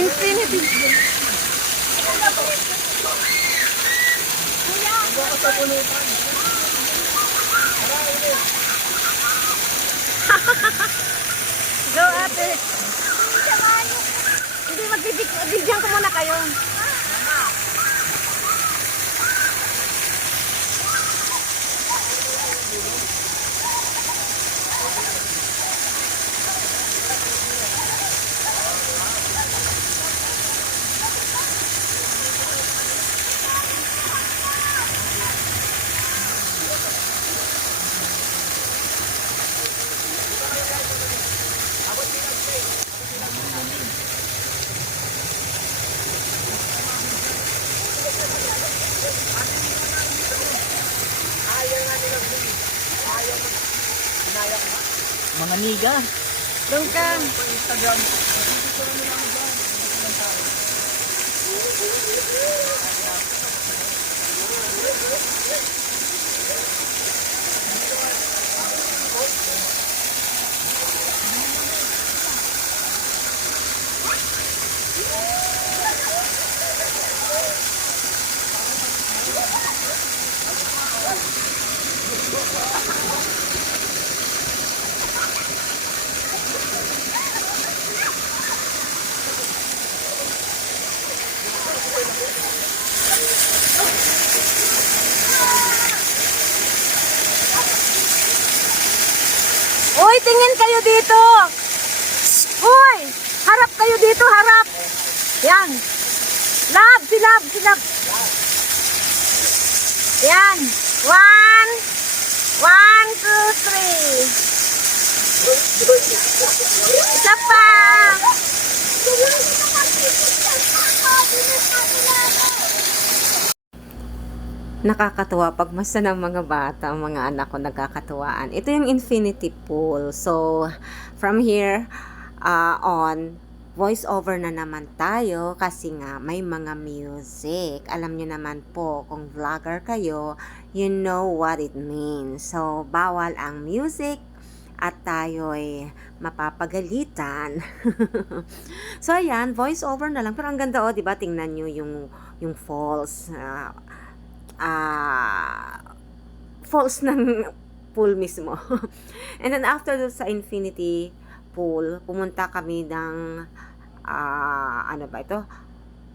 Infinity. Go ate. Hindi, magbibigyan ko muna kayo. Mga niga. Doon ka. Uy, tingin kayo dito. Uy, harap kayo dito, harap. Yan. Lab, silab, silab. Yan. 1, 1, 2, 3. Isa pa. Nakakatuwa pag masa ng mga bata, ang mga anak ko nagkakatuwaan. Ito yung infinity pool. So, from here on, voice over na naman tayo kasi nga may mga music. Alam nyo naman po, kung vlogger kayo, you know what it means. So, bawal ang music at tayo'y mapapagalitan. So, ayan, voice over na lang. Pero ang ganda, oh, diba? Tingnan nyo yung falls. Falls ng pool mismo. And then after sa infinity pool, pumunta kami ng ano ba ito?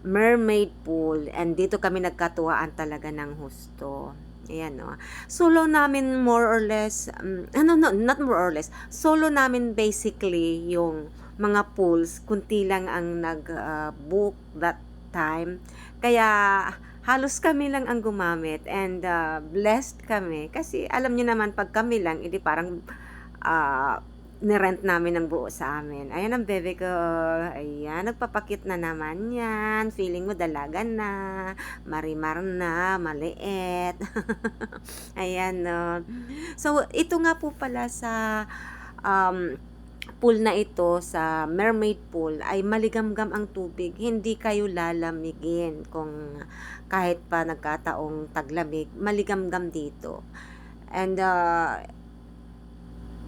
Mermaid pool. And dito kami nagkatuwaan talaga ng husto. Ayan, no. Solo namin more or less, no, not more or less. Solo namin basically yung mga pools. Kunti lang ang nag-book that time. Kaya halos kami lang ang gumamit and blessed kami kasi alam niyo naman pag kami lang, hindi parang nirent namin ng buo sa amin. Ayan ang bebe ko. Ayan, nagpapakit na naman yan. Feeling mo dalaga na, marimar na, maliit. Ayan, no. So, ito nga po pala sa pool na ito, sa mermaid pool, ay maligamgam ang tubig. Hindi kayo lalamigin kung kahit pa nagkataong taglamig, maligamgam dito. And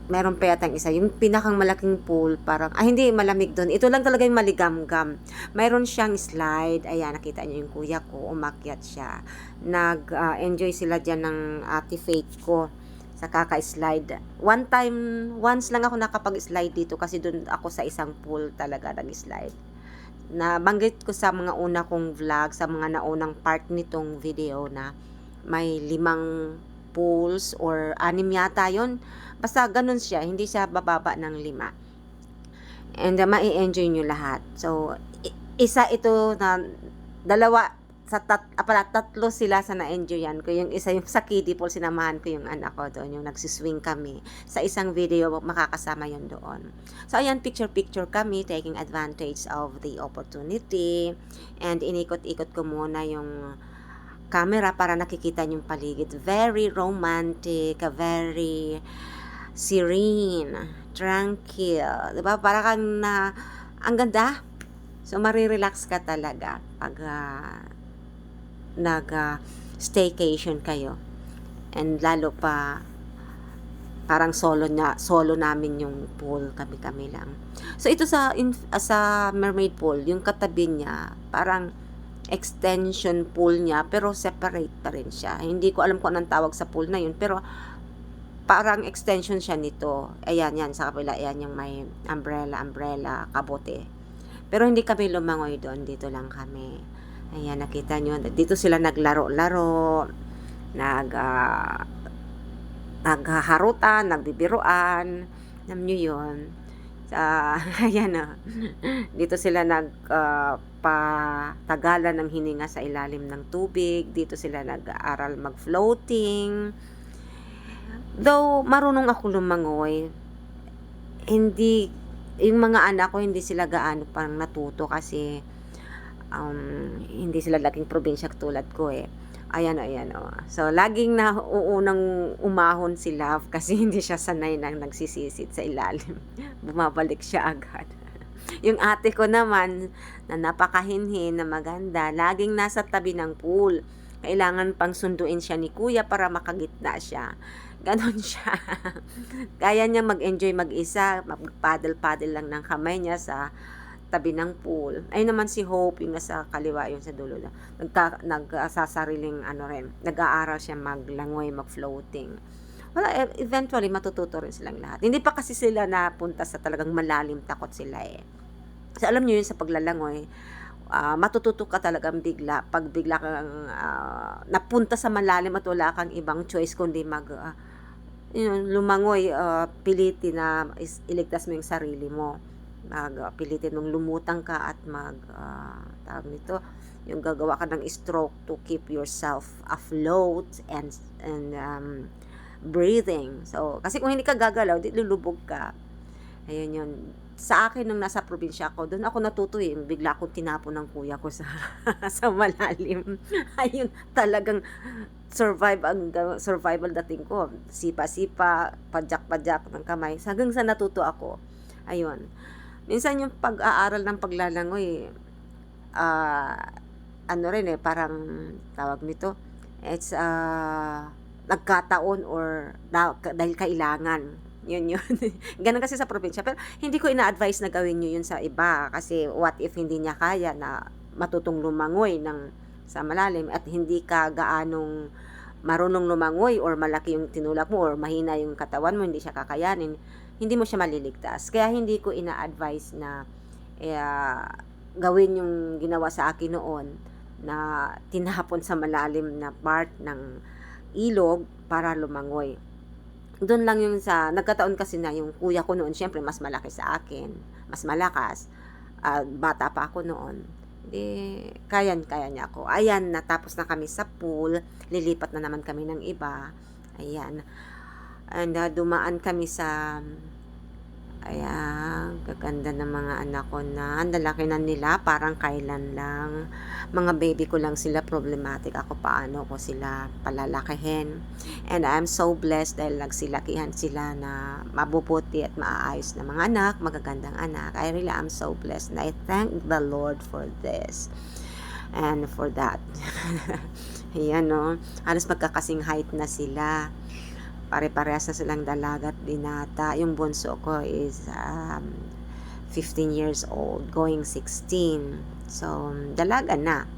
meron pa yatang isa, yung pinakang malaking pool, parang, hindi, malamig doon. Ito lang talaga yung maligamgam. Mayroon siyang slide. Ayan, nakita niyo yung kuya ko, umakyat siya. Nag-enjoy sila dyan ng ate Faith ko sa kaka-slide. Once lang ako nakapag-slide dito kasi doon ako sa isang pool talaga nag-slide. Nabanggit ko sa mga una kong vlog, sa mga naunang part nitong video na may 5 pools or 6 yata yon. Basta ganun siya, hindi siya bababa ng 5. And mai-enjoy nyo lahat. So, isa ito na tatlo sila sa na-enjoyan ko. Yung isa yung sa kiddie pool, sinamahan ko yung anak ko doon, yung nagsiswing kami. Sa isang video, makakasama yun doon. So, ayan, picture-picture kami, taking advantage of the opportunity. And inikot-ikot ko muna yung camera para nakikita yung paligid. Very romantic, very serene, tranquil. Diba? Para kang ang ganda. So, marirelax ka talaga pag nag-staycation kayo. And lalo pa parang solo namin yung pool, kami-kami lang. So ito sa mermaid pool, yung katabi niya, parang extension pool niya, pero separate pa rin siya. Hindi ko alam kung anong tawag sa pool na yun, pero parang extension siya nito. Ayan, yan, sa kapila, ayan yung may umbrella, kabote. Pero hindi kami lumangoy doon, dito lang kami. Ayan, nakita nyo, dito sila naglaro-laro, naghaharutan, nagbibiruan, alam nyo yun. Ayan na, dito sila patagalan ng hininga sa ilalim ng tubig, dito sila nag-aaral mag-floating. Though marunong ako lumangoy, hindi, yung mga anak ko hindi sila gaano parang natuto kasi hindi sila laging probinsya tulad ko eh. Ayan, oh. So, laging nauunang umahon si Love kasi hindi siya sanay nang nagsisisid sa ilalim. Bumabalik siya agad. Yung ate ko naman, na napakahinhin, na maganda, laging nasa tabi ng pool. Kailangan pang sunduin siya ni kuya para makagitna siya. Ganon siya. Kaya niya mag-enjoy mag-isa, mag-paddle-paddle lang ng kamay niya sa tabi ng pool. Ay naman si Hope, yung nasa kaliwa, yung sa dulo na nagsasariling nag-aaral siya maglangoy, mag-floating. Wala, eventually matututo rin silang lahat. Hindi pa kasi sila napunta sa talagang malalim, takot sila eh. Kasi alam niyo yun sa paglalangoy, matututo ka talagang bigla. Pag bigla kang napunta sa malalim at wala kang ibang choice kundi lumangoy, pilitin na iligtas mo yung sarili mo. Pilitin mong lumutang ka at tawag nito, yung gagawa ka ng stroke to keep yourself afloat and breathing. So, kasi kung hindi ka gagalaw, lulubog ka. Ayun yun. Sa akin, nung nasa probinsya ako, doon ako natuto bigla akong tinapon ng kuya ko sa malalim. Ayun, talagang survival dating ko. Sipa-sipa, padyak-padyak ng kamay. Hanggang sa natuto ako. Ayun. Minsan yung pag-aaral ng paglalangoy, parang tawag nito, it's nagkataon or dahil kailangan. Yun. Ganun kasi sa probinsya. Pero hindi ko ina-advise na gawin nyo yun sa iba. Kasi what if hindi niya kaya na matutong lumangoy sa malalim at hindi ka gaanong marunong lumangoy or malaki yung tinulak mo or mahina yung katawan mo, hindi siya kakayanin, hindi mo siya maliligtas. Kaya hindi ko ina-advise na gawin yung ginawa sa akin noon na tinapon sa malalim na part ng ilog para lumangoy. Doon lang yung nagkataon kasi na yung kuya ko noon, syempre mas malaki sa akin, mas malakas, bata pa ako noon. Kaya niya ako. Ayan, natapos na kami sa pool, lilipat na naman kami ng iba. Ayan. And dumaan kami sa gaganda ng mga anak ko na ang lalaki na nila, parang kailan lang. Mga baby ko lang sila problematic. Ako paano ko sila palalakihin. And I'm so blessed dahil nagsilakihan sila na mabubuti at maayos na mga anak, magagandang anak. I really am so blessed and I thank the Lord for this and for that. Ayan, no? Halos magkakasing height na sila. Pare-parehas na silang dalaga at binata. Yung bunso ko is 15 years old, going 16. So, dalaga na.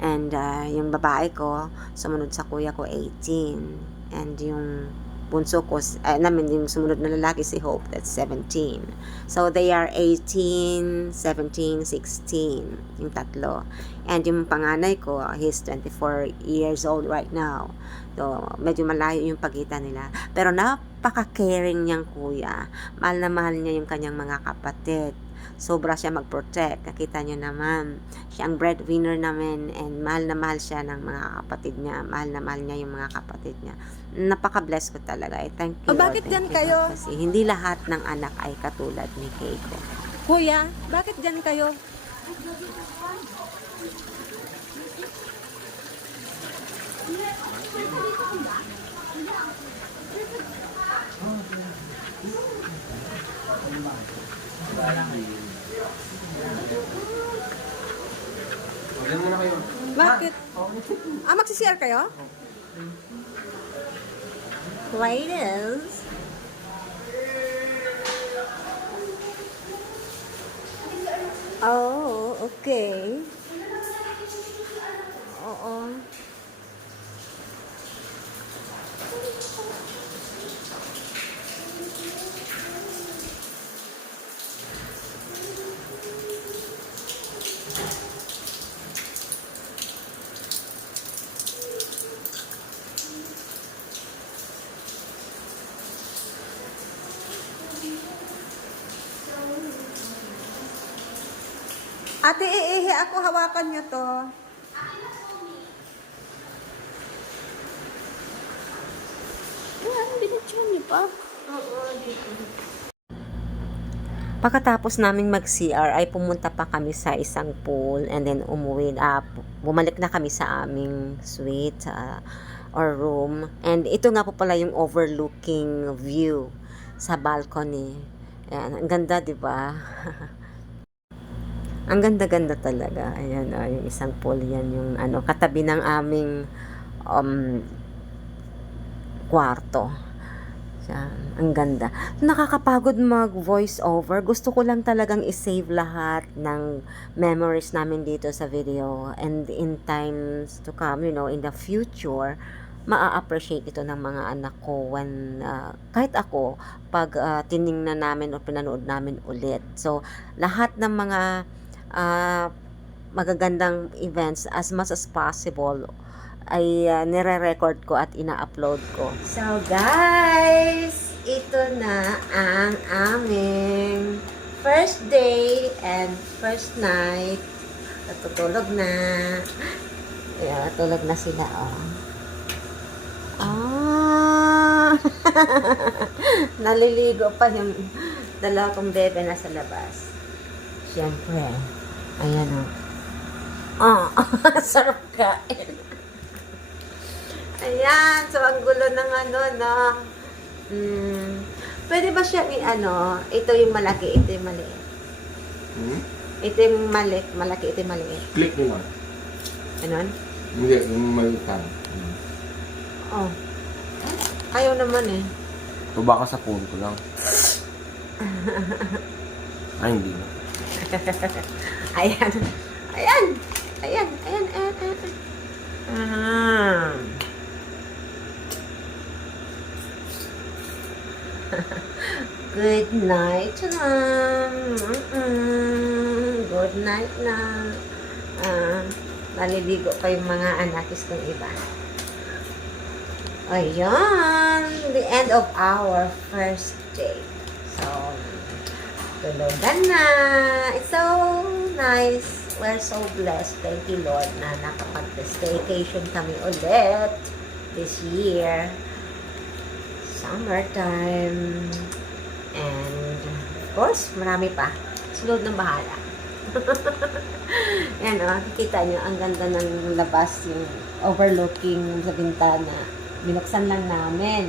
And yung babae ko, sumunod sa kuya ko, 18. And yung bunso ko, yung sumunod na lalaki si Hope, that's 17. So, they are 18, 17, 16, yung tatlo. And yung panganay ko, he's 24 years old right now. So, medyo malayo yung pagitan nila. Pero napaka-caring niyang kuya. Mahal na mahal niya yung kanyang mga kapatid. Sobra siya mag-protect. Nakita niyo naman. Siya ang breadwinner namin and mahal na mahal siya ng mga kapatid niya. Mahal na mahal niya yung mga kapatid niya. Napaka-bless ko talaga. Thank you, Lord. Bakit gan kayo? Kasi hindi lahat ng anak ay katulad ni Keiko. Kuya, bakit gan kayo? Bakit? Magsisiyar kayo? Ladies, Oh, okay. Oo. Ate, iihi ako, hawakan niyo to. Yan, binatyan niyo pa. Pagkatapos naming mag-CR ay pumunta pa kami sa isang pool and then bumalik na kami sa aming suite or room. And ito nga po pala yung overlooking view sa balcony. Ayan, ang ganda, di ba? Ang ganda-ganda talaga. Ayan, yung isang pool yan, yung katabi ng aming kwarto. Yan, ang ganda. Nakakapagod mag voice over. Gusto ko lang talagang i-save lahat ng memories namin dito sa video. And in times to come, in the future, maa-appreciate ito ng mga anak ko when, kahit ako, pag tiningnan namin o pinanood namin ulit. So, lahat ng mga magagandang events as much as possible ay nire-record ko at ina-upload ko. So guys, ito na ang aming first day and first night. Natutulog na. Ayan, tulog na sila, oh. Ah! Naliligo pa yung dalawa kong bebe na sa labas. Siyempre. Ayan, oh. Oh, sarap kain. Ayan, so ang gulo ng no? Pwede ba siya ito yung malaki, ito yung maliit. Ito yung malaki, ito yung maliit. Click mo lang. Ganon? Hindi, yung malitan. Oh. Ayaw naman eh. O baka sa phone ko lang. Ay, hindi na. Ayan. Ayan. Ayan. Ayan. Ayan. Ayan. Ah. Good night na. Good night na. Naliligo pa yung mga anakis kong iba. Ayan. The end of our first day. So, tulugan na. It's so nice. We're so blessed. Thank you, Lord, na nakapag-staycation kami ulit this year. Summertime. And, of course, marami pa. Sunod ng bahala. Yan, kita nyo, ang ganda ng labas, yung overlooking sa bintana. Binuksan lang namin.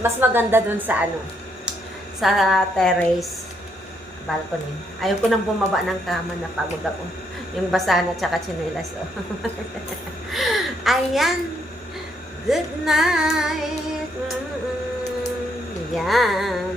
Mas maganda dun sa sa terrace balcony. Ayaw ko nang bumaba ng kama, napagod ako. Yung basa na tsaka tsinelas. Oh. Ayan. Good night. Yan.